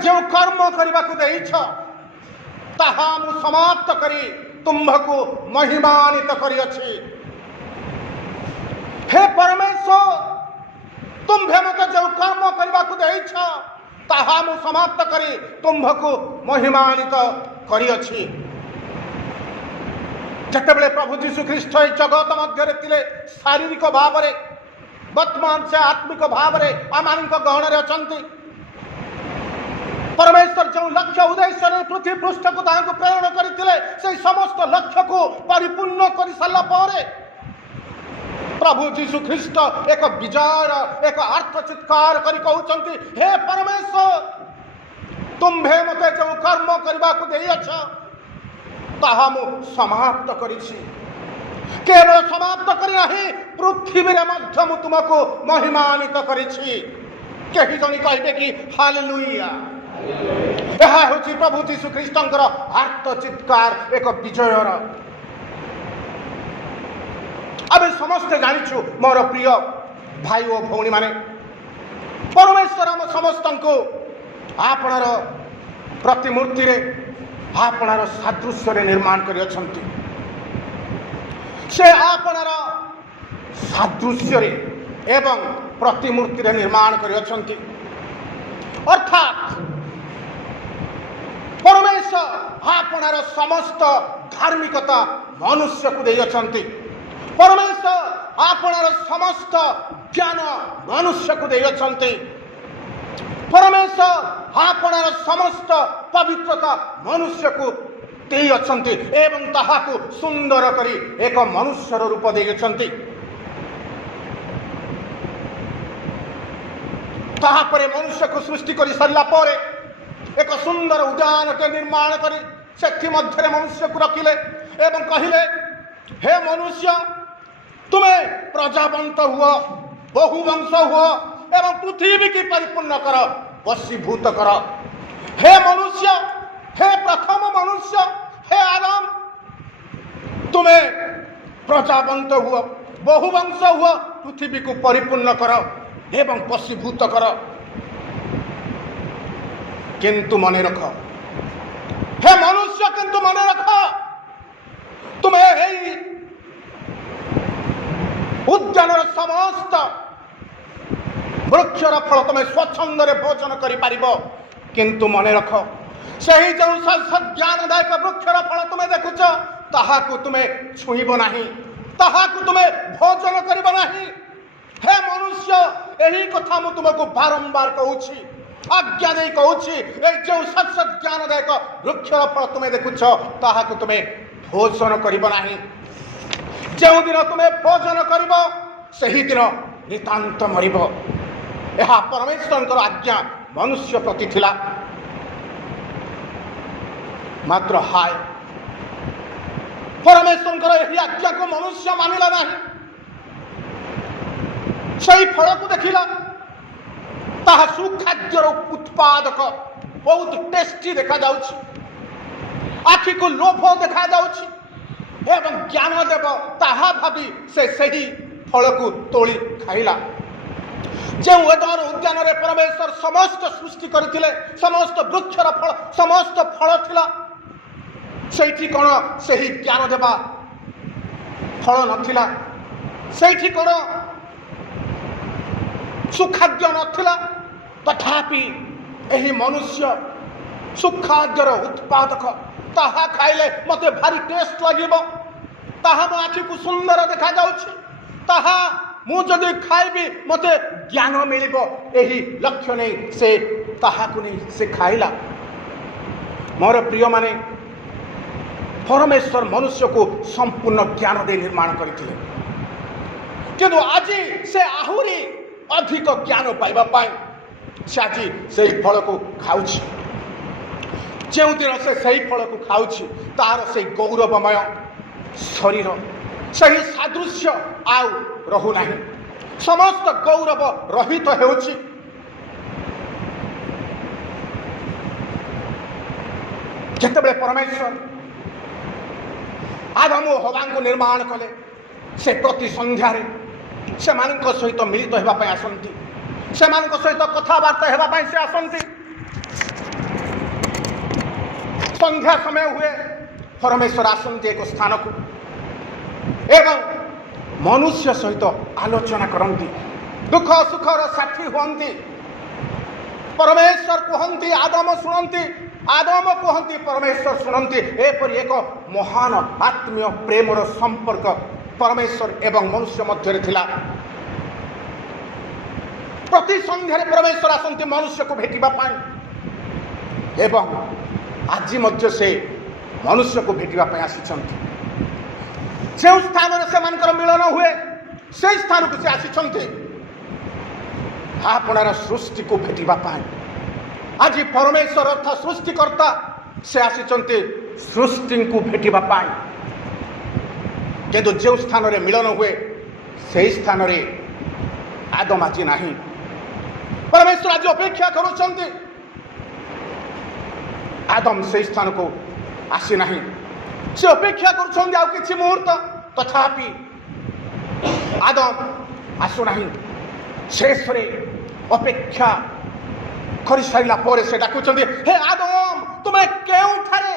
जो कर्म करने को देइछ ताहा मु समाप्त करी तुम्भको महिमानित करिअछि। हे परमेश्वर तुम्भे मते जो कर्म करने को देइछ ताहा मु समाप्त करी तुम्भको महिमानित करिअछि। जेतेबेले प्रभु जीशु ख्रीष्ट जगत मध्य थिले शारीरिक भाव में वर्तमान से आत्मिक भाव में आम गहन अच्छा परमेश्वर जो लक्ष्य उद्देश्य पृथ्वी पृष्ठ को प्रेरण करते समस्त लक्ष्य को परिपूर्ण कर सारा पर प्रभु जीशु ख्रीष्ट एक विजय एक अर्थ चित्कार कर कहते हे परमेश्वर तुम्भे मते जो कर्म करने को देइछ ताहा मु समाप्त करिछि। केवल समाप्त करी नहीं पृथ्वी मध्य मु तुमको महिमानित करिछि। केही जणी कहबे कि हालेलुया। यह होछि प्रभु जीशु ख्रीष्टंकर आर्त चित्कार एक विजयर। आमे समस्ते जानिछु मोर प्रिय भाई और भौणी माने परमेश्वर आम समस्त को आपणार प्रतिमूर्ति रे आपणार सादृश्य रे निर्माण करि अछंती। से आपणार सादृश्य रे एवं प्रतिमूर्ति रे निर्माण करि अछंती। अर्थात परमेश्वर आपणार समस्त धार्मिकता मनुष्य को दे अछंती। परमेश्वर आपणार समस्त ज्ञान मनुष्य को दे अछंती। परमेश्वर आपणार समस्त पवित्रता मनुष्य को दे अछंती एवं ताहाको सुंदर करी एक मनुष्य रूप दे अछंती। ताहापरे मनुष्य को सृष्टि कर सारा पर एक सुंदर उद्यान के निर्माण करी सेठी मध्य मनुष्य को रखिले एवं कहिले हे मनुष्य तुम्हें प्रजावंत हुआ बहुवंश हुआ एवं पृथ्वी की परिपूर्ण कर वशीभूत कर। हे मनुष्य हे प्रथम मनुष्य हे आदम तुम्हें प्रजावंत हुआ बहुवंश हुआ पृथ्वी को परिपूर्ण कर एवं वशीभूत कर। किंतु मने रख हे मनुष्य किंतु मने रख तुम्हें उद्यान समस्त वृक्षर फल तुम्हें स्वच्छंद भोजन कर किंतु मन रख से जो ज्ञानदायक वृक्षर फल तुम्हें देखुच ताहाकु तुम्हें छुईब नहीं ताहाकु तुम्हें भोजन करिब नहीं। हे मनुष्य यही कथा मु तुमको बारंबार कहूँ आज्ञा नहीं कहूँ जो ज्ञानदायक वृक्षर फल तुम्हें देखुच ताहाकु तुम्हें भोजन करिब नहीं। जो दिन तुम्हें भोजन करिब सही दिन नितांत मरिब। यह परमेश्वर आज्ञा मनुष्य प्रति थिला। मात्र हाय परमेश्वर यही आज्ञा को मनुष्य मानिला नहीं। सही फल को देखिला ताहा सुखाद्यर उत्पादक बहुत टेस्टी देखा जाउछि आखि को लोभ देखा जाउछि एवं ज्ञान देव ताहा भावी से सही फल को तोली खाइला। जो एदर उद्यान रे परमेश्वर समस्त सृष्टि करथिले समस्त वृक्षर फल समस्त फल थिला सेठी कोन सही ज्ञान देवा फल नथिला सेठी कोन सुखाद्य नथिला तथापि एही मनुष्य सुखाद्यर उत्पादक ताहा खाइले मते भारी टेस्ट लागिबो ताहा मो आखि को सुंदर देखा जाउछि ताहा मु जदि खाइबी मते ज्ञान मिलिबो एही लक्ष्य नहीं से ताहाकु नहीं से खाइला। मोर प्रिय माने परमेश्वर मनुष्य को संपूर्ण ज्ञान दे निर्माण करथिले किंतु आज से आहुरी अधिक ज्ञान पाइबा पाए से आज से फल को खाउछि। जो दिन से सही फल को खाउछि तार से गौरवमय शरीर सही सादृश्य आउ रहु नाही समस्त गौरव रहित हेउछि। जेतेबेले परमेश्वर आदम और हवा को निर्माण कले से प्रति संध्यारे से मानक सहित मिलित हेबा पय आसंती से मानक सहित कथावार्ता हेबा पय से आसंती संध्या समय हुए परमेश्वर आसती एक स्थान को एवं मनुष्य सहित आलोचना करती दुख सुखर साथी हुंती परमेश्वर कहती आदम शुणती आदम कहती परमेश्वर शुणती एपरी एक महान आत्मीय प्रेमर संपर्क परमेश्वर एवं मनुष्य मध्य थिला। प्रति संध्यारे परमेश्वर आसती मनुष्य को भेटिबा पाई एवं आज मध्य से मनुष्य को भेटिबा पाई आसिछंती जो स्थान से मिलन हुए से स्थान को से आसिछंती आपनार सृष्टि को भेटिबा पाई। आज परमेश्वर अर्थ सृष्टिकर्ता से आसिछंती सृष्टि को भेटिबा पाई किंतु जो स्थान रे मिलन हुए से स्थान रे आदम आज नाही। परमेश्वर आज अपेक्षा करुछंती आदम से स्थान को आसी नाही से अपेक्षा करुछंती आ किछि मुहूर्त तथापि आदम आसु नाही। शेष रे अपेक्षा कर सारा पर से डाकुछंती हे आदम तुम्हें केउठारे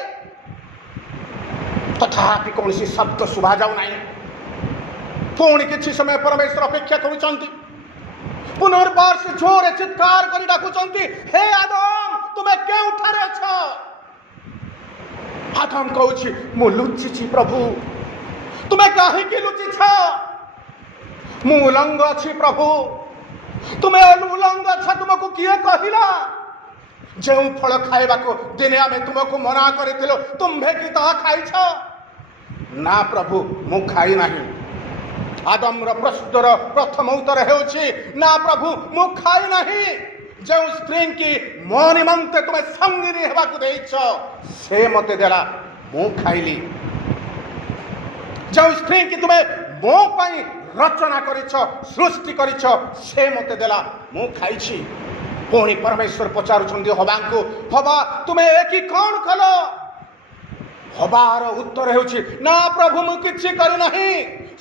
तथापि कौन सी शब्द शुभा जाऊ नाही। पुणी किछि समय परमेश्वर अपेक्षा करुछंती पुनर्बार से जोरे चित्कार करी डाकुछंती हे आदम तुम्हें केउठारे अछ। आदम कहूछि मु लुचिछि प्रभु तुम्हें काहेकि लुचिछ मु उलंग अछि प्रभु तुम्हें उलंग अछ तुमको किए कहिला जो फल खाइबा को दिने आमे तुमको मना करिथिलो तुम्भे कि ता खाइछ ना प्रभु मु खाई नाही। आदम रो प्रश्नर प्रथम उत्तर हेउछि ना प्रभु मु खाई नाही। जो स्त्री की मो निमंते तुम्हें संगिनी हेबा को देइछ से मते देला मु खाइली। जो स्त्री की तुम्हें मो पई रचना करिछ सृष्टि करिछ से मते देला मु खाइछि। पुणी परमेश्वर पचारुछंती हबांको हबा तुम्हें एकी कौन कल हबार उत्तर हेउछि ना प्रभु मु किछि करि नाही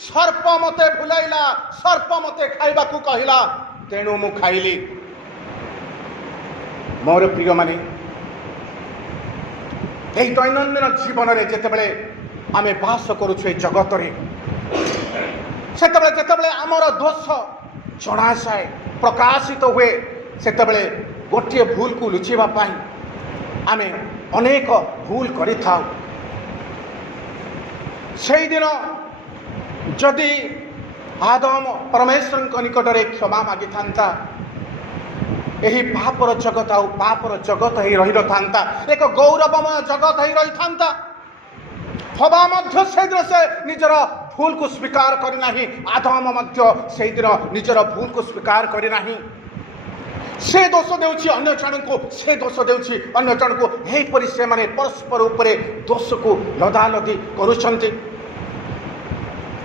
सर्प मते भुलाइला सर्प मते खाइबा को कहिला तेणु मु खाइली। मोर प्रिय माने एई दैनंदिन जीवन रे जेतेबेले आमे बास करूछु ए जगत रे सेतेबेले आमर दोष जनासाए प्रकाशित हुए सेतेबेले गोटे भूल को लुचिबा पाई आमे अनेक भूल करि थाउ। सेई दिन जदि आदम परमेश्वर निकट में क्षमा मागी था यही पापर जगत आ पापर जगत ही रही था एक गौरवमय जगत ही रही था। हवा मध्य से दिन से निजर भूल को स्वीकार करना आदम मध्य से दिन निजर भूल को स्वीकार करना से दोष देउछि अन्य जन को से दोष देउछि अन्य जन को एहीपरि से माने परस्पर उपरे दोष को लदालदी करुछंती।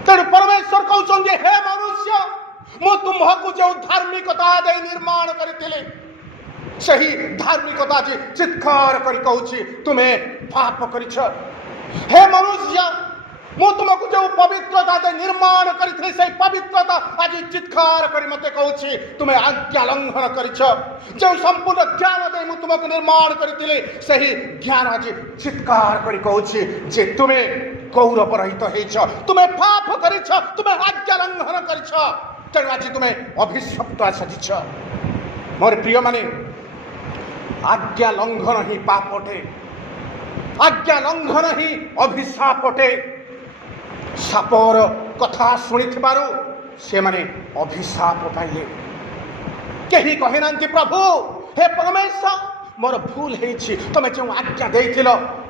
तेणु परमेश्वर कहउछंती हे मनुष्य मु तुम्हकु जो धार्मिकता दे निर्माण करथिले सही धार्मिकता जी चित्कार करी कहउछि तुम्हें पाप करिछ। हे मनुष्य मु तुमको जो पवित्रता दे निर्माण करथिले से पवित्रता आज चित्कार करी मते कहउछि तुम्हें आज्ञा लंघन करिछ। जो संपूर्ण ज्ञान दे मु तुमको निर्माण करथिले सही ज्ञान आज चित्कार करी कहउछि जे तुम्हें गौरव रहित हेछ तुम्हें पाप करिछ तुम्हें आज्ञा लंघन करिछ तेणु आज तुम्हें अभिशप्त साजिछ। मोर प्रिय माने आज्ञा लंघन ही पाप अटे आज्ञा लंघन ही अभिशाप अटे। सापर कथा शुणी से माने अभिशाप पाइले कहीं कहना प्रभु हे परमेश्वर मोर भूल है तुम जो आज्ञा देथिल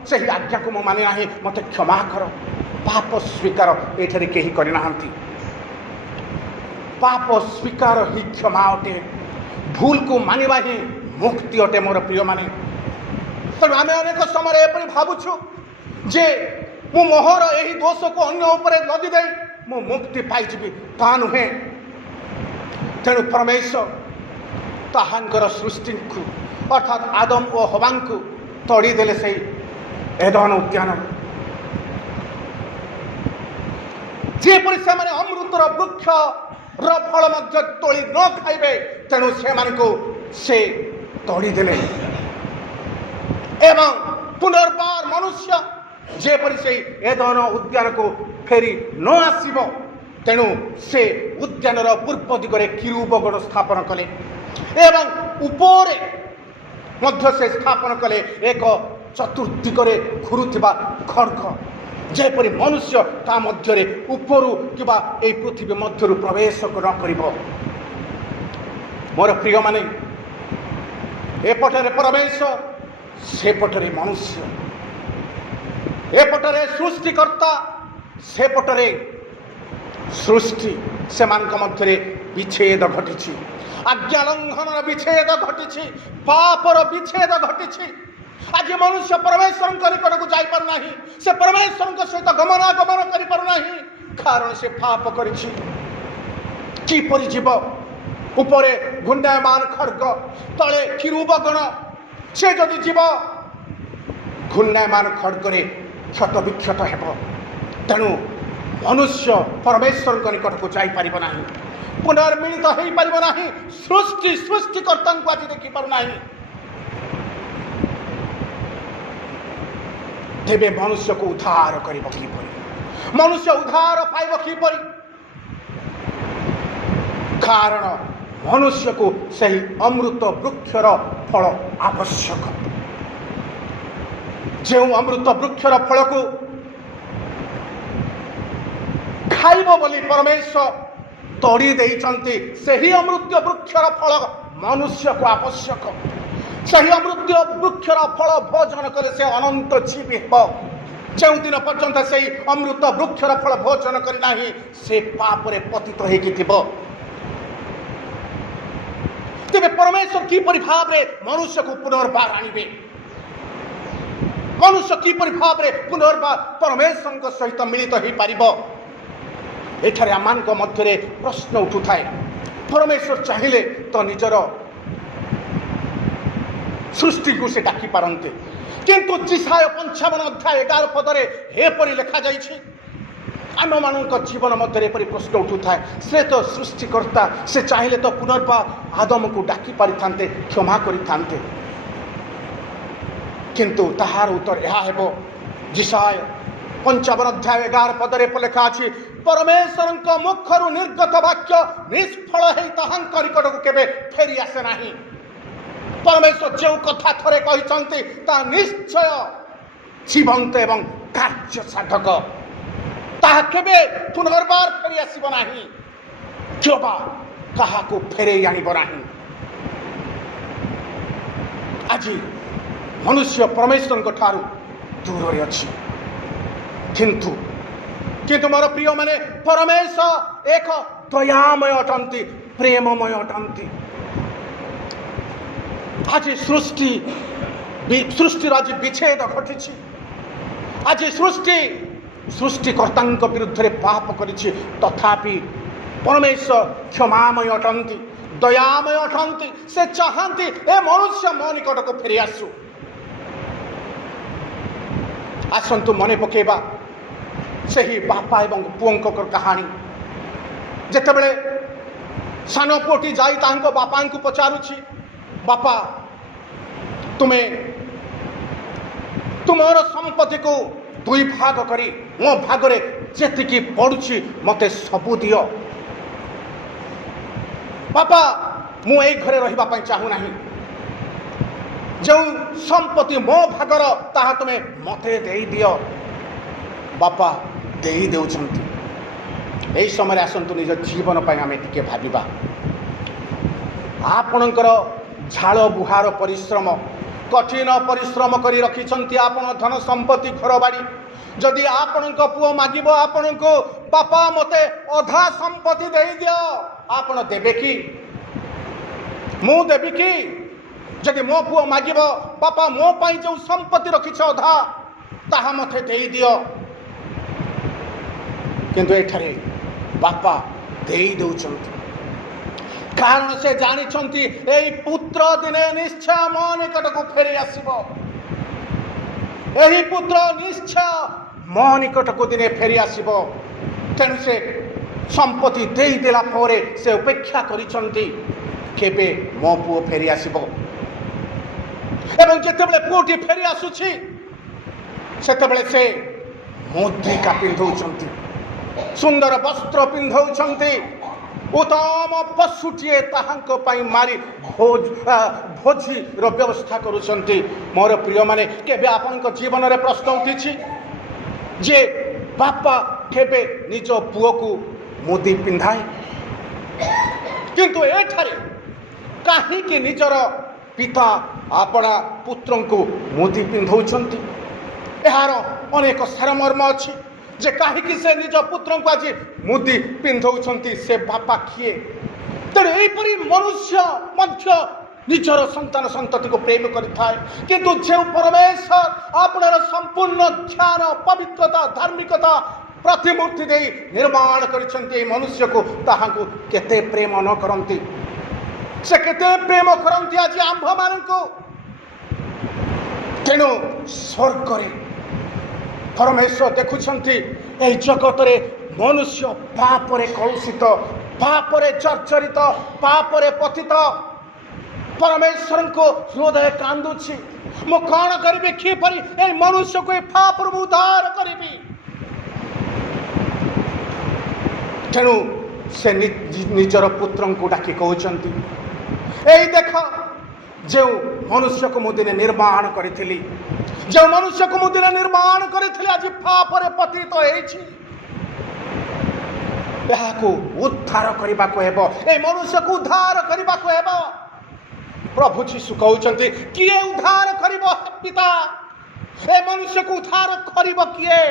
से आज्ञा को मु मानि नाही मते क्षमा कर। पाप स्वीकार एठारे केही करि नाहंती पाप स्वीकार ही क्षमा अटे भूल को मानिबा ही मुक्ति अटे। मोर प्रिय माने तेणु आम अनेक समय एपरि भावुछु जे मु मोहर यही दोष को अन्य उपरे लदी दे मु मुक्ति पाइजिबि ता नुहे। तेणु परमेश्वर ताहांकर सृष्टि को अर्थात आदम और हवा को तोड़ी देले से एदन उद्यान जेपरि से माने अमृतर वृक्ष फल मध्य तोड़ी न खाइबे तेणु से तोड़ी देले एवं पुनर्बार मनुष्य जेपरी से एदन उद्यान को फेरी न आसिब तेणु से उद्यानर पूर्व दिगरे किरुबगण स्थापन कले एवं उपरे मध्य से स्थापन कले एक चतुर्दिगरे घुरुथिबा खड्ग जेपरी मनुष्य ता मध्यरे उपरु किबा ए पृथ्वी मध्यरु प्रवेश न करिब। मोर प्रिय माने एपटरे परमेश्वर सेपटरे मनुष्य एपटरे सृष्टिकर्ता सेपटरे सृष्टि से मध्य विच्छेद घटी आज्ञा लंघन विच्छेद घटी पापर विच्छेद घटी आज मनुष्य परमेश्वर निकट को जापर ना से परमेश्वर सहित गमनागमन करना कारण से पाप कर जीव उपरे घुंडायमान खड्ग तले किरुबगण से जदि जीव घुंडायमान खड्गरे क्षत विक्षत हेब तेणु मनुष्य परमेश्वर निकट को जापर ना पुनर्मिलित हो पार ना सृष्टि सृष्टिकर्ता को आज देखिपार ना तेबे मनुष्य को उद्धार कर मनुष्य उद्धार पाइब किपरि कारण मनुष्य को सही अमृत वृक्षर फल आवश्यक जो अमृत वृक्षर फल को खाइब बोली परमेश्वर तोड़ी देइचंती सही अमृत वृक्षर फल मनुष्य को आवश्यक सही अमृत वृक्षर फल भोजन करे से अनंत जीवी हेब जो दिन पर्यंत से अमृत वृक्षर फल भोजन करना से पापरे पतित होइकिथिबो तेरे परमेश्वर किपरि भाव रे मनुष्य को पुनर्बार आनिबे मनुष्य किपरि भाव रे पुनर्बार परमेश्वर सहित मिलित हो पारिबो एठारे आमान को मध्य प्रश्न उठुथाए परमेश्वर चाहिए तो निजर सृष्टि को से डाकी पारंते किंतु जिसाय 55 अध्याय 11 पदरे हेपरि लिखा जाइछि आम मान जीवन मध्य एपरी प्रश्न उठुथाए से तो सृष्टिकर्ता से चाहिए तो पुनर्बार आदम को डाकी पारि थांते क्षमा करि थांते किंतु ताहार उत्तर यह हेबो जिसाय 55 अध्याय 11 पदरे लेखा अछि परमेश्वर मुखर निर्गत वाक्य निष्फल है ताहांक निकट को केबे फेरी आसे नाही परमेश्वर जो कथा थरे कहिसंती ता निश्चय जीवंत एवं कार्य साधक ताहा केबे पुनर्बार फेरी आसीब नाही जोबा कहा को फेरे आनिब नाही आज मनुष्य परमेश्वर को ठारू दूर रे अछि किंतु मोर प्रिय माने परमेश्वर एक दयामय अटंती प्रेममय अटंती आज सृष्टि आज विच्छेद घटी आज सृष्टिकर्ता विरुद्ध रे पाप करिछि तथापि परमेश्वर क्षमामय अटंती दयामय अटंती से चाहती ए मनुष्य मो निकट को फेरी आसु आसंतु मने पकेबा सही बापा एवं पुओं कहानी जिते बड़े सान पुओटी जाई तांको बापा को पचारुछि बापा तुम्हें तुमर संपत्ति को दुई भाग करी मो भागरे जेतिकी पड़ुछि मते सबु दियो बापा मु ए घरे रहिबा पई चाहू नाही जो संपत्ति मो भागर ताहा तुम्हें मते देई दियो बापा देई देउछंती एई समय आसंतु निज जीवन पई आमे टिके भाबिबा आपणकर झाल बुहार परिश्रम कठिन परिश्रम करी रखिछंती आपण धन संपत्ति घर बाड़ी जदि आपण पुओ मागिब आपण को बापा मते अधा संपत्ति देई दियो आपण देबे कि मु देबी कि जदि मो पुओ मागिब बापा मो पाई जो संपत्ति रखिछ अधा ताहा मते देई दियो किंतु एठारे बापा देई दउछंती कारण से जानी एई पुत्र दिने निश्चय मो निकट को फेरी आसीबो एही पुत्र निश्चय मो निकट को दिने फेरी आसीबो तेणु से संपत्ति देई देला परे से उपेक्षा करिसंती केबे मो पुओ फेरी आसीबो एवं जेतेबेले पुओटी फेरी आसुछि ସେତେବେଳେ ସେ ମୁଦ୍ରିକା ପିନ୍ଧଉଛନ୍ତି, ସୁନ୍ଦର ବସ୍ତ୍ର ପିନ୍ଧଉଛନ୍ତି, ଉତ୍ତମ ପଶୁଟିଏ ତାହାଙ୍କ ପାଇଁ ମାରି ଭୋଜିର ବ୍ୟବସ୍ଥା କରୁଛନ୍ତି। ମୋର ପ୍ରିୟମାନେ, କେବେ ଆପଣଙ୍କ ଜୀବନରେ ପ୍ରଶ୍ନ ଉଠିଛି ଯେ ବାପା କେବେ ନିଜ ପୁଅକୁ ମୁଦି ପିନ୍ଧାଏ? କିନ୍ତୁ ଏଠାରେ କାହିଁକି ନିଜର ପିତା ଆପଣା ପୁତ୍ରଙ୍କୁ ମୁଦି ପିନ୍ଧଉଛନ୍ତି? ଏହାର ଅନେକ ସାରମର୍ମ ଅଛି ଯେ କାହିଁକି ସେ ନିଜ ପୁତ୍ରଙ୍କୁ ଆଜି ମୁଦି ପିନ୍ଧଉଛନ୍ତି। ସେ ବାପା କିଏ? ତେଣୁ ଏହିପରି ମନୁଷ୍ୟ ମଧ୍ୟ ନିଜର ସନ୍ତାନ ସନ୍ତତିକୁ ପ୍ରେମ କରିଥାଏ। କିନ୍ତୁ ଯେଉଁ ପରମେଶ୍ୱର ଆପଣର ସମ୍ପୂର୍ଣ୍ଣ ଜ୍ଞାନ, ପବିତ୍ରତା, ଧାର୍ମିକତା ପ୍ରତିମୂର୍ତ୍ତି ଦେଇ ନିର୍ମାଣ କରିଛନ୍ତି ଏହି ମନୁଷ୍ୟକୁ, ତାହାଙ୍କୁ କେତେ ପ୍ରେମ ନ କରନ୍ତି? ସେ କେତେ ପ୍ରେମ କରନ୍ତି ଆଜି ଆମ୍ଭମାନଙ୍କୁ। ତେଣୁ ସ୍ୱର୍ଗରେ ପରମେଶ୍ୱର ଦେଖୁଛନ୍ତି ଏହି ଜଗତରେ ମନୁଷ୍ୟ ପାପରେ କଳୁଷିତ, ପାପରେ ଜର୍ଜରିତ, ପାପରେ ପତିତ। ପରମେଶ୍ୱରଙ୍କୁ ହୃଦୟ କାନ୍ଦୁଛି, ମୁଁ କ'ଣ କରିବି? କିପରି ଏହି ମନୁଷ୍ୟକୁ ଏ ପାପରୁ ମୁଁ ଉଦ୍ଧାର କରିବି? ତେଣୁ ସେ ନିଜର ପୁତ୍ରଙ୍କୁ ଡାକି କହୁଛନ୍ତି, ଏଇ ଦେଖ, ଯେଉଁ ମନୁଷ୍ୟକୁ ମୁଁ ଦିନେ ନିର୍ମାଣ କରିଥିଲି, ଯେଉଁ ମନୁଷ୍ୟକୁ ମୁଁ ଦିନେ ନିର୍ମାଣ କରିଥିଲି ଆଜି ପାପରେ ପତିତ ହେଇଛି। ଏହାକୁ ଉଦ୍ଧାର କରିବାକୁ ହେବ, ଏ ମନୁଷ୍ୟକୁ ଉଦ୍ଧାର କରିବାକୁ ହେବ। ପ୍ରଭୁ ଯୀଶୁ କହୁଛନ୍ତି, କିଏ ଉଦ୍ଧାର କରିବ? ପିତା। ଏ ମନୁଷ୍ୟକୁ ଉଦ୍ଧାର କରିବ କିଏ?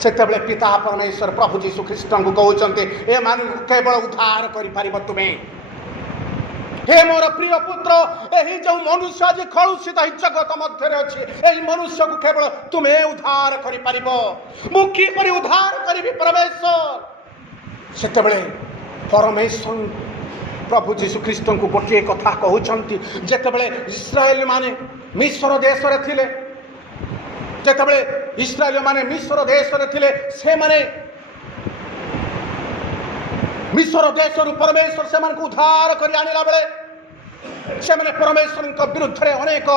ସେତେବେଳେ ପିତା ପରମେଶ୍ୱର ପ୍ରଭୁ ଯୀଶୁ ଖ୍ରୀଷ୍ଟଙ୍କୁ କହୁଛନ୍ତି, ଏମାନଙ୍କୁ କେବଳ ଉଦ୍ଧାର କରିପାରିବ ତୁମେ। हे मोर प्रिय पुत्र, यही जो मनुष्य आज कलुषित जगत मध्य अच्छे, यही मनुष्य को केवल तुम्हें उद्धार कर उद्धार करी परमेश्वर। सेतेबेले परमेश्वर प्रभु जीशु ख्रीष्ट को गोटे कथा कहते, जितेबले इस्राएल माने मिस्र देश रे थिले, जितेबले इस्राएल माने मिस्र देश रे थिले, से माने मिस्र देश परमेश्वर से उद्धार कर आनिला बेले से परमेश्वर विरुद्ध में अनेक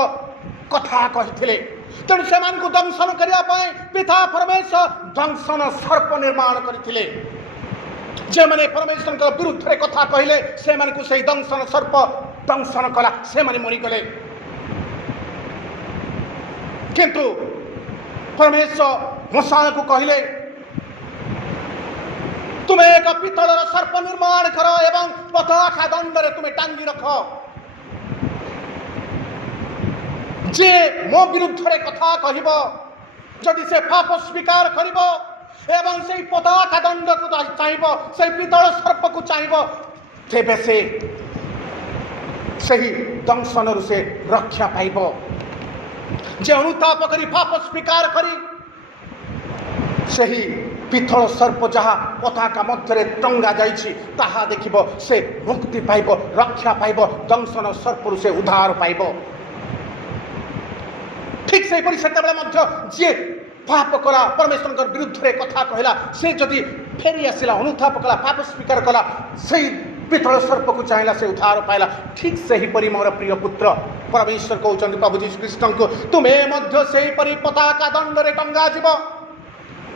कथा कही, तेणु से दंशन करने पिता परमेश्वर दंशन सर्प निर्माण करते। जे मैंने परमेश्वर विरुद्ध में कथा कहले से दंशन सर्प दंशन कला, से मरीगले। किंतु परमेश्वर मूसा को कहले, तुम्हें एक पितलर सर्प निर्माण कर एवं पताका दंड रे तुम्हें टांगी रख। जे मो विरुद्ध रे कथा कहब, जदि से पाप स्वीकार करिब एवं से पताका दंड को चाहब, से पितल सर्प को चाहब, तेबे से सही दंशन से रक्षा पाइब। जे अनुताप करी पाप स्वीकार करी सही पितल सर्प जहाँ पताका मध्य टंगा जाइछि ताहा देखिब, से मुक्ति पाइब, रक्षा पाइब, दंशन सर्प से उद्धार पाइब। ठीक से जी पाप कला परमेश्वर विरुद्ध रे कथा कहला, से जदि फेरी आसला अनुताप कला पाप स्वीकार कला, से पितल सर्प को चाहला, से उद्धार पाइला। ठीक से ही परि मोर प्रिय पुत्र परमेश्वर कहउछन प्रभु यीशु ख्रीष्ट को, तुम्हें मध्य से परि पताका दंड रे टंगा जीव,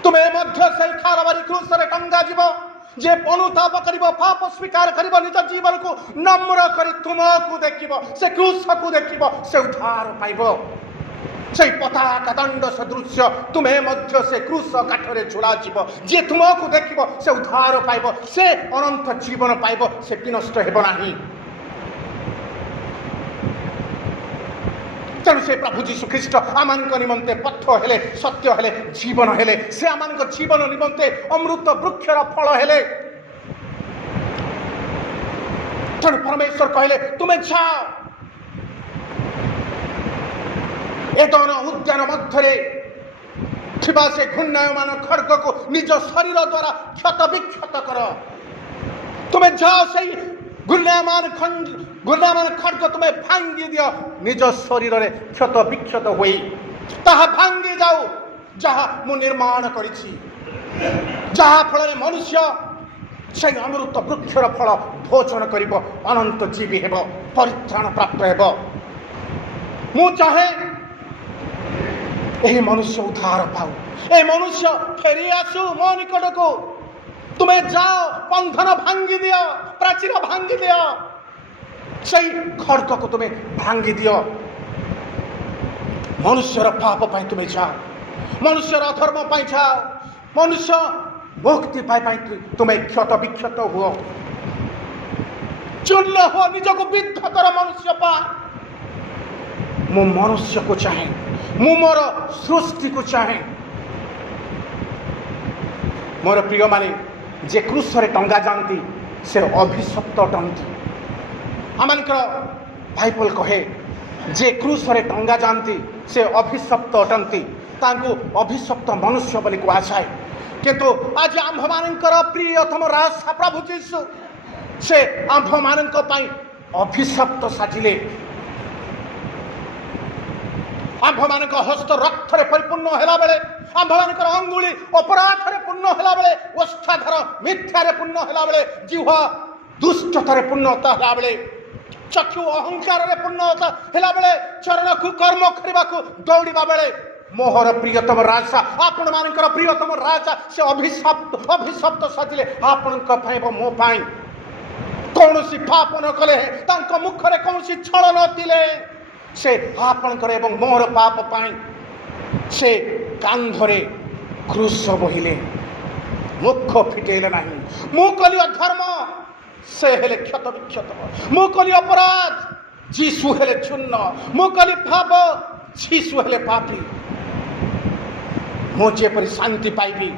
तुम्हें मध्य से खालवारी क्रूस रे टंगा जीव। जे अनुताप करिब, पाप स्वीकार करिब, निज जीवन को नम्र करी तुमको देखिब, से क्रूस को देखिब, से उद्धार पाइब। से पताका दंड सदृश तुम्हें मध्य से क्रूस काठरे झुला जीव, जे तुमको देखिब से उद्धार पाइब, से अनंत जीवन पाइब, से विनष्ट हेब नाही। तेणु से प्रभु जीशु ख्रीष्ट आम निमंते पथ हेले, सत्य हेले, जीवन हेले, से आम जीवन निमंते अमृत वृक्षर फल हेले। तेणु परमेश्वर कहले, तुम्हें जाओ एदन उद्यान मध्य थिबा से घूर्णायमान खड्ग को निज शरीर द्वारा क्षत विक्षत कर। तुम्हें जाओ से घूर्णायमान खड्ग तुम्हें भांगी दियो, निज शरीर रे क्षत विक्षत हुई ताहा भांगी जाओ, जहाँ मु निर्माण करिछि, जहाँ फल मनुष्य से अमृत वृक्षर फल भोजन करिब, अनंत जीवी हेब, परित्राण प्राप्त हेब। मु चाहे यही मनुष्य उद्धार पाऊ, ए मनुष्य फेरी आसु मो निकट को। तुम्हें जाओ, बंधन भांगी दियो, प्राचीर भांगी दियो, सही खड़क को तुम्हें भांगी दियो। मनुष्यर पाप पाई तुम्हें जाओ, मनुष्यर अधर्म पाई जाओ, मनुष्य मुक्ति पाई तुम्हें क्षत विक्षत हुओ, चुनल हो, निज को विद्ध कर मनुष्य पा। मु मनुष्य को चाहे, मु मोर सृष्टि को चाहे। मोर प्रिय माने जे क्रूस रे टंगा जानती से अभिशप्त अटंती। आमनकर बाइबल कहे जे क्रूस रे टंगा जानती से अभिशप्त अटंती, तांको अभिशप्त मनुष्य बोली कहुए। किंतु आज आंभ मानकर प्रियतम राजा प्रभु जीशु से आंभ मानक अभिशप्त साजिले। आंभ मानक हस्त रक्त परिपूर्ण होला बेले, आंभ मानकर अंगुली अपराध रे पूर्ण होला बेले, ओष्ठाधर मिथ्या रे पूर्ण होला बेले, जिह्वा दुष्टता रे पूर्णता होला बेले, चक्षु अहंकार रे पूर्णता होला बेले, चरण को कर्म करबा को दौड़ीबा बेले, मोहर प्रियतम राजा, आपण मानकर प्रियतम राजा से अभिशप्त साजिले। आपण मो पाई कौन सी पाप न कले, तांको मुखरे कौन सी छल नथिले, से आपणकर एवं मोर पाप पाई से कांधरे क्रूस बोहिले, मुख फिटेले नहीं। मु कली अधर्म, से हेले क्षत विक्षत, मु कली अपराध, जीशु हेले चूर्ण, मु कली पाप, जीशु हेले पापी। मु जेपरि शांति पाइबी,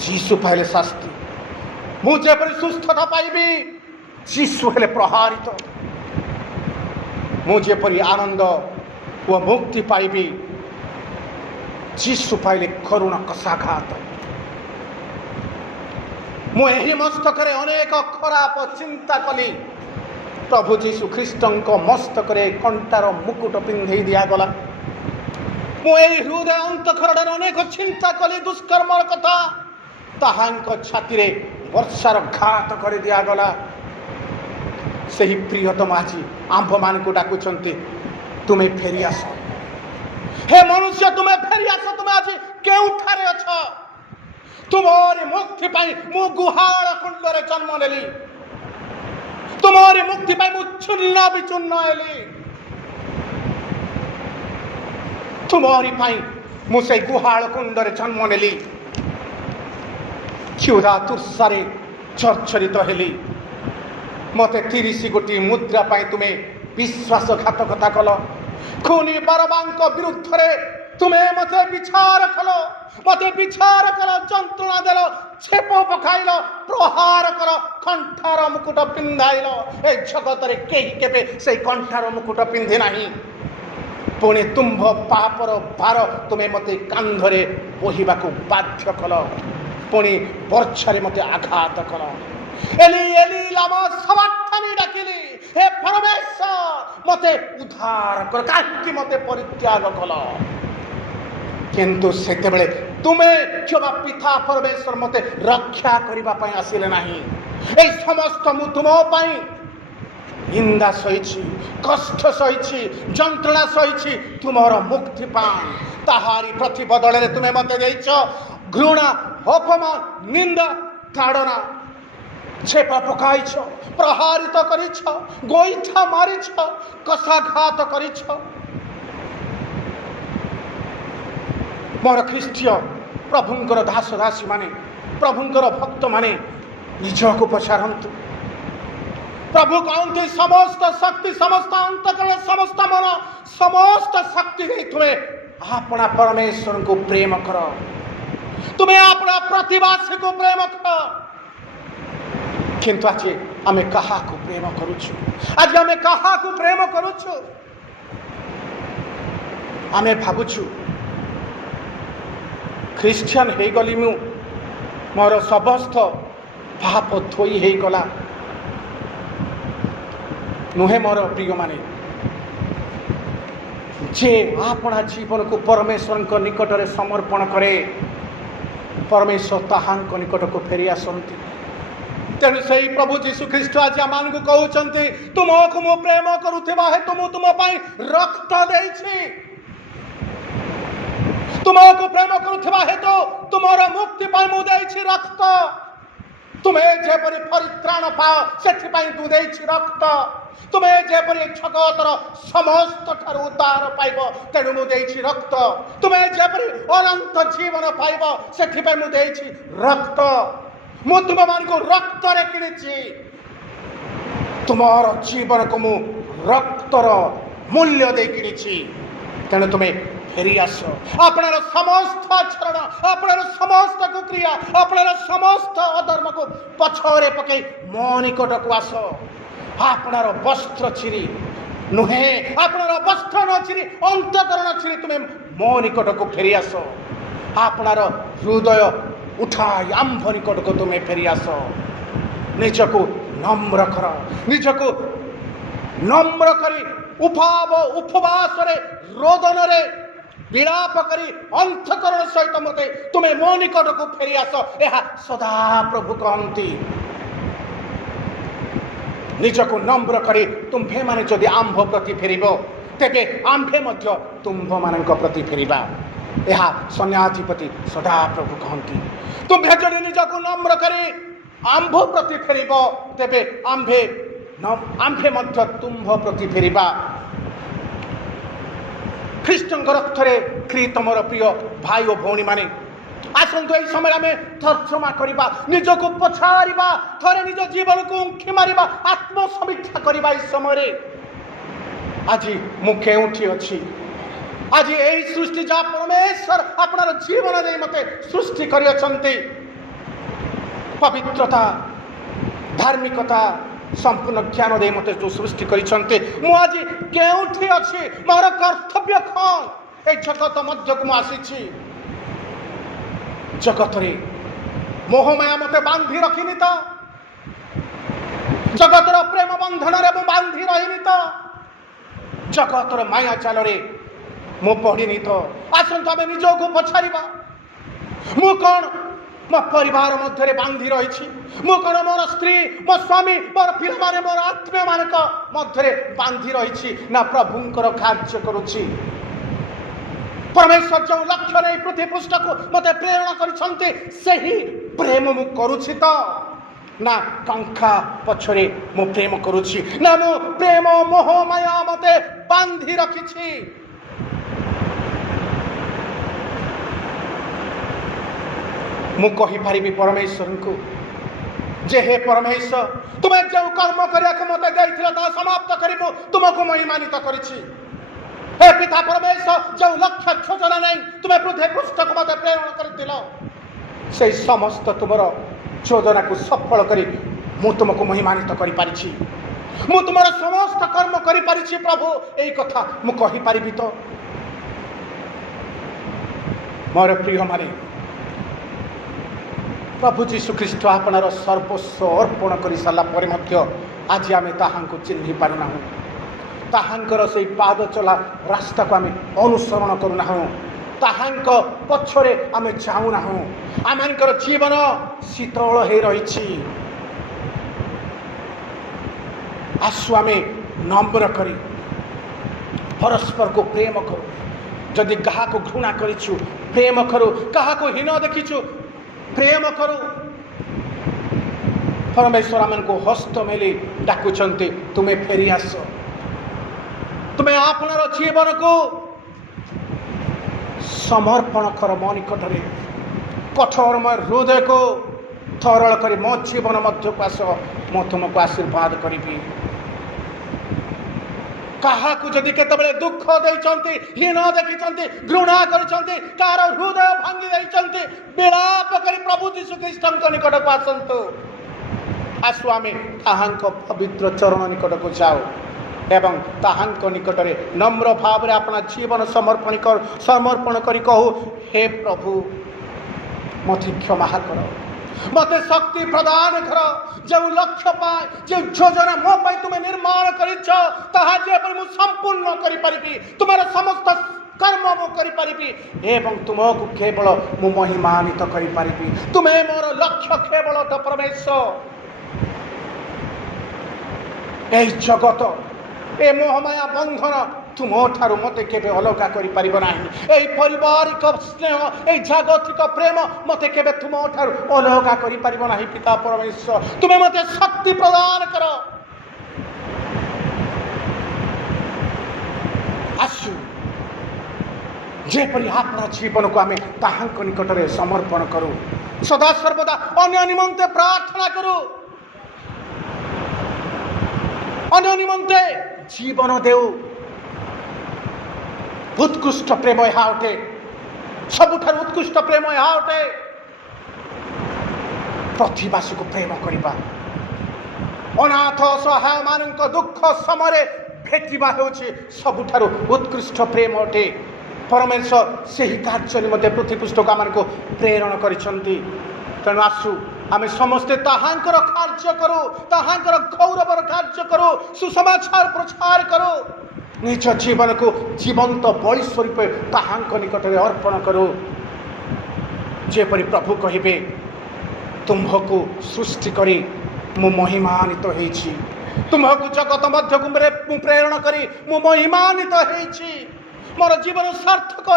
जीशु पाइले शास्ति, मु जेपरि सुस्थता पाइबी, जीशु हेले प्रहारित, मु जेपरि आनंद व मुक्ति पाइबी, जीशु पाइले करुण कषाघात। मु एही मस्तकरे अनेक खराब चिंता कली, प्रभु जीशु ख्रीष्टंक मस्तकरे कंटार मुकुट पिंधे दिया गला। मु एही हृदय अंतःकरण अनेक चिंता कली दुष्कर्म कथा, ताहांक छाती रे वर्षार घात कर दिया गला। सही प्रियतम आज आंभ मान को डाकुचंती, तुम्हें फेरी आस, हे मनुष्य तुम्हें फेरी आस। तुम्हें आज केउठारे अछ? तुम्हारी मुक्ति पाई मु गुहाल कुंड रे जन्म नेली, तुम्हारी मुक्ति पाई मु चूर्ण विचूर्ण हेली, तुम्हारी पाई मु से गुहाल कुंड रे जन्म नेली, क्षुधा तुषारे चर्चरित हेली। मते 30 गोटी मुद्रा पाई तुम्हें विश्वासघातकता कल, खूनी बरबांक विरुद्ध रे तुम्हें मते विचार कल, मते विचार कल, जंत्रणा देल, छेप पकाइल, प्रहार कर, कंठार मुकुट पिंधाइल। ए जगत रे केही केबे से कंठार मुकुट पिंधे नाही। पुणे तुम्भ पापर भार तुम्हें मते कांधरे बोहिबा को बाध्य कल, पुणे वर्षारे मते आघात कल। एली एली लामा सबक्तानी डाकिली, हे परमेश्वर मते उद्धार कर, काहे मते परित्याग कल। किंतु सेते बेले तुम्हें क्षमा पिता परमेश्वर मते रक्षा करिबा पई आसिले नाही। ए समस्त मु तुमो पई निंदा सहिछि, कष्ट सहिछि, जंत्रणा सहिछि, तुमर मुक्ति पाई। ताहारी प्रतिबदले रे तुम्हें मते देइछ घृणा, अपमान, निंदा, ताड़ना, छेप पकाइछ, प्रहारित करिछ, गोइठा मारिछ, कषाघात करिछ। मोर ख्रीष्टीय प्रभुंकर दास दासी माने, प्रभुंकर भक्त माने निजको पचारंतु। प्रभु कहते समस्त शक्ति, समस्त अंतकरण, समस्त मन, समस्त शक्ति दे तुम्हें अपना परमेश्वर को प्रेम कर, तुम्हें अपना प्रतिवासी को प्रेम कर। किंतु आज आमे कहा को प्रेम करुछु? आज आमे कहा को प्रेम करुछु? आमे भाबुछु ख्रीस्टियन हे गली मु, मोर समस्त पाप धोई हे गला। नुहे मोर प्रिय माने, जे अपना जीवन को परमेश्वर को निकट रे समर्पण करे, परमेश्वर ताहांक निकट को फेरी आसंती। तेणु से प्रभु जीशु ख्रीष्ट आज आम को कहते, तुमको मु प्रेम करुवा हेतु मु तुम रक्त देछि। तुमको प्रेम करुवा हेतु तुमर मुक्ति मु देछि रक्त तुम्हें जेपरी परित्राण पाओ से रक्त तुम्हें जेपरी जगतर समस्त ठारू उद्धार पाइब तेणु मुझे रक्त तुम्हें जेपरी अनंत जीवन पाइब से मुझे रक्त मु तुम मान रक्त कि तुमर जीवन को मु रक्तर मूल्य दे कि तेणु तुम्हें फेरी आस अपनार समस्त आचरण अपनार समस्त कुक्रिया अपनार समस्त अधर्म को पछरे पकई मो निकट को आस आपनार वस्त्र चिरी नुहे आपनार वस्त्र न चिरी अंतकरण चिरी तुम्हें मो निकट को फेरी आस आपनार हृदय उठाई आंभ निकट को तुम्हें फेरी आस निजको नम्र कर निजको नम्र करी उपवास रोदन रे विलाप करी अंतकरण सहित मते तुम्हें मो निकट को फेरी आस यह सदा प्रभु कहती निजको नम्र करी तुम्भे माने जदि आंभ प्रति फेरिब तेबे आंभे मध्य तुम्भ मानक प्रति फेरिबा यह सन्याधिपति सदा प्रभु कहती तुम्भे जदि निजको नम्र करी आंभ प्रति फेरिब तेबे आंभे मध्य तुम्भ प्रति फेरिबा ख्रीष्टंकर रक्तरे क्रीत मोर प्रिय भाई और भौणी माने आसंतु यही समय आम तर्जमा करवा निजको पछारिबा थरे निज जीवन को उंखी मारिबा आत्मसमीक्षा करवा इस समय आज मु केउठी अछि आज यही सृष्टि जा परमेश्वर अपनार जीवन दे मते सृष्टि करियछन्ति पवित्रता धार्मिकता संपूर्ण ज्ञान दे मते जो सृष्टि करिछन्ते मु आज केउठी अछि मोर कर्तव्य कौन ए जगत मध्य को आसीछि जगत रे मोहमाया मते बांधी रखिनी तो जगतर प्रेम बंधन रे मु बांधी रहिनी तो जगतर माया चाल रे मु पढ़िनी तो आसंत आमे निजको पछारिबा मु कौन मो परिवार मध्य बांधी रही मु कौन मोर स्त्री मो स्वामी मोर पिला माने मोर आत्मीय मानक मध्य बांधी रही ना प्रभुंकर कार्य करुछि परमेश्वर जो लक्ष्य नहीं पृथ्वी पृष्ठ को मत प्रेरणा करिसंते सही प्रेम मु करुछि तो ना कंखा पछरे मु प्रेम करुछि ना मु प्रेम मोह माया मते बांधी रखिछि मु कहि पारिबी परमेश्वर को जे हे परमेश्वर तुम्हें जो कर्म करिया मत देइथिला ता समाप्त करिबो तुमको महिमानित करिछि हे पिता परमेश्वर जो लक्ष्य योजना नहीं तुम्हें पृथ्वी पृष्ठ को मत प्रेरणा कर से समस्त तुमर योजना को सफल करी मु तुमको महिमानित करि पारिछि मु तुमर समस्त कर्म करि पारिछि प्रभु एई कथा मु कहि पारिबी तो मोर प्रिय माने प्रभु जीशु ख्रीष्ट आपनार सर्वस्व अर्पण कर सारा पर आज आम ताहांको चिन्ह पारुना ताहांकर से पाद चला रास्ता को आम अनुसरण करूना ताहांक पछरे आम जाऊना आमर जीवन शीतल हो रही आसु आम नम्र करी परस्पर को प्रेम करू जदि क्या घृणा करिछु प्रेम करू क्या हीन देखीचु प्रेम करू परमेश्वर आमन को हस्त मेली डाकुचंती तुम्हें फेरी आस तुम्हें आपनार जीवन को समर्पण कर मो निकटरे कठोरमय हृदय को थरल कर मो जीवन मध्य को आस मो तुमको आशीर्वाद करी क्या जदि केतबेले दुख देइचंती हीन देखिचंती घृणा करिचंती कार हृदय भांगी देइचंती विलाप करी प्रभु यीशु ख्रीष्टଙ୍କ निकट को आसंतु आसु आमे ताहांक पवित्र चरण निकट को जाओ एवं ताहांक निकट रे नम्र भाव रे अपना जीवन समर्पण करी कहू हे प्रभु मते क्षमा कर मते शक्ति प्रदान कर जो लक्ष्य पाए जो योजना मो पाई तुम्हें निर्माण करिछ ताहा जे पर मु संपूर्ण करि परिबी तुम्हारा समस्त कर्म मु करि परिबी एवं तुमको केवल मु महिमानित करि परिबी तुम्हें मोर लक्ष्य केवल तो परमेश्वर ए जगत ए मोहमाया बंधन तुम ठारू मते केबे अलगा करि परिबो नाही एई पारिवारिक स्नेह एई जागतिक प्रेम मते केबे तुम ठारू अलगा करि परिबो नाही पिता परमेश्वर तुमे मते शक्ति प्रदान करो आसु जेपरि अपना जीवन को आमे ताहांक निकटरे समर्पण करू सदा सर्वदा अन्य निमंते प्रार्थना करू अन्य निमंते जीवन देऊ उत्कृष्ट प्रेम यहाँ अटे सबुठार उत्कृष्ट प्रेम यहाँ अटे प्रतिवासी को प्रेम करवा अनाथ असहाय मानक दुख समय भेटिबा हेउछि सबुठार उत्कृष्ट प्रेम अटे परमेश्वर ସେହି କାର୍ଯ୍ୟ ନିମନ୍ତେ ପୃଥିବୀ ପୃଷ୍ଠକୁ ଆମକୁ ପ୍ରେରଣ କରିଛନ୍ତି ତେଣୁ ଆସୁ ଆମେ ସମସ୍ତେ ତାହାଙ୍କର କାର୍ଯ୍ୟ କରୁ ତାହାଙ୍କର ଗୌରବର କାର୍ଯ୍ୟ କରୁ ସୁସମାଚାର ପ୍ରଚାର କରୁ ନିଜ ଜୀବନକୁ ଜୀବନ୍ତ ବଳି ସ୍ୱରୂପ ତାହାଙ୍କ ନିକଟରେ ଅର୍ପଣ କରୁ ଯେପରି ପ୍ରଭୁ କହିବେ ତୁମ୍ଭକୁ ସୃଷ୍ଟି କରି ମୁଁ ମହିମାନ୍ୱିତ ହେଇଛି ତୁମ୍ଭକୁ ଜଗତ ମଧ୍ୟକୁ ମୁଁ ପ୍ରେରଣ କରି ମୁଁ ମହିମାନ୍ୱିତ ହେଇଛି मोर जीवन सार्थक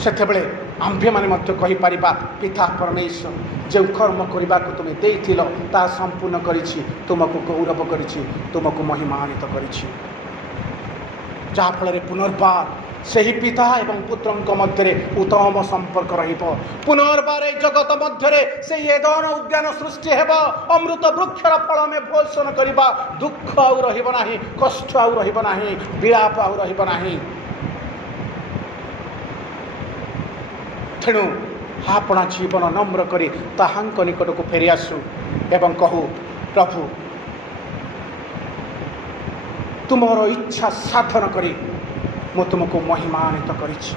होते आम्भे मैंने कहीपर पिता परमेश्वर जो कर्म करने को तुम्हें देथिल ता संपूर्ण करिछि तुमको गौरव करिछि तुमको महिमान्वित करिछि जाफल पुनर्बार ସେହି ପିତା ଏବଂ ପୁତ୍ରଙ୍କ ମଧ୍ୟରେ ଉତ୍ତମ ସମ୍ପର୍କ ରହିବ ପୁନର୍ବାର ଏ ଜଗତ ମଧ୍ୟରେ ସେହି ଏଦନ ଉଦ୍ୟାନ ସୃଷ୍ଟି ହେବ ଅମୃତ ବୃକ୍ଷର ଫଳ ଆମେ ଭୋଜନ କରିବା ଦୁଃଖ ଆଉ ରହିବ ନାହିଁ କଷ୍ଟ ଆଉ ରହିବ ନାହିଁ ବିଳାପ ଆଉ ରହିବ ନାହିଁ ତେଣୁ ଆପଣା ଜୀବନ ନମ୍ର କରି ତାହାଙ୍କ ନିକଟକୁ ଫେରି ଆସୁ ଏବଂ କହୁ ପ୍ରଭୁ ତୁମର ଇଚ୍ଛା ସାଧନ କରି ମୁଁ ତୁମକୁ ମହିମାନ୍ୱିତ କରିଛି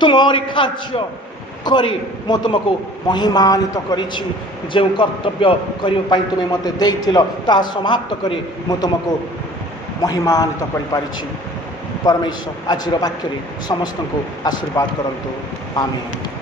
ତୁମରି କାର୍ଯ୍ୟ କରି ମୁଁ ତୁମକୁ ମହିମାନ୍ୱିତ କରିଛି ଯେଉଁ କର୍ତ୍ତବ୍ୟ କରିବା ପାଇଁ ତୁମେ ମୋତେ ଦେଇଥିଲ ତାହା ସମାପ୍ତ କରି ମୁଁ ତୁମକୁ ମହିମାନ୍ୱିତ କରିପାରିଛି परमेश्वर आजिर वाक्य समस्त को आशीर्वाद करंतु आमेन।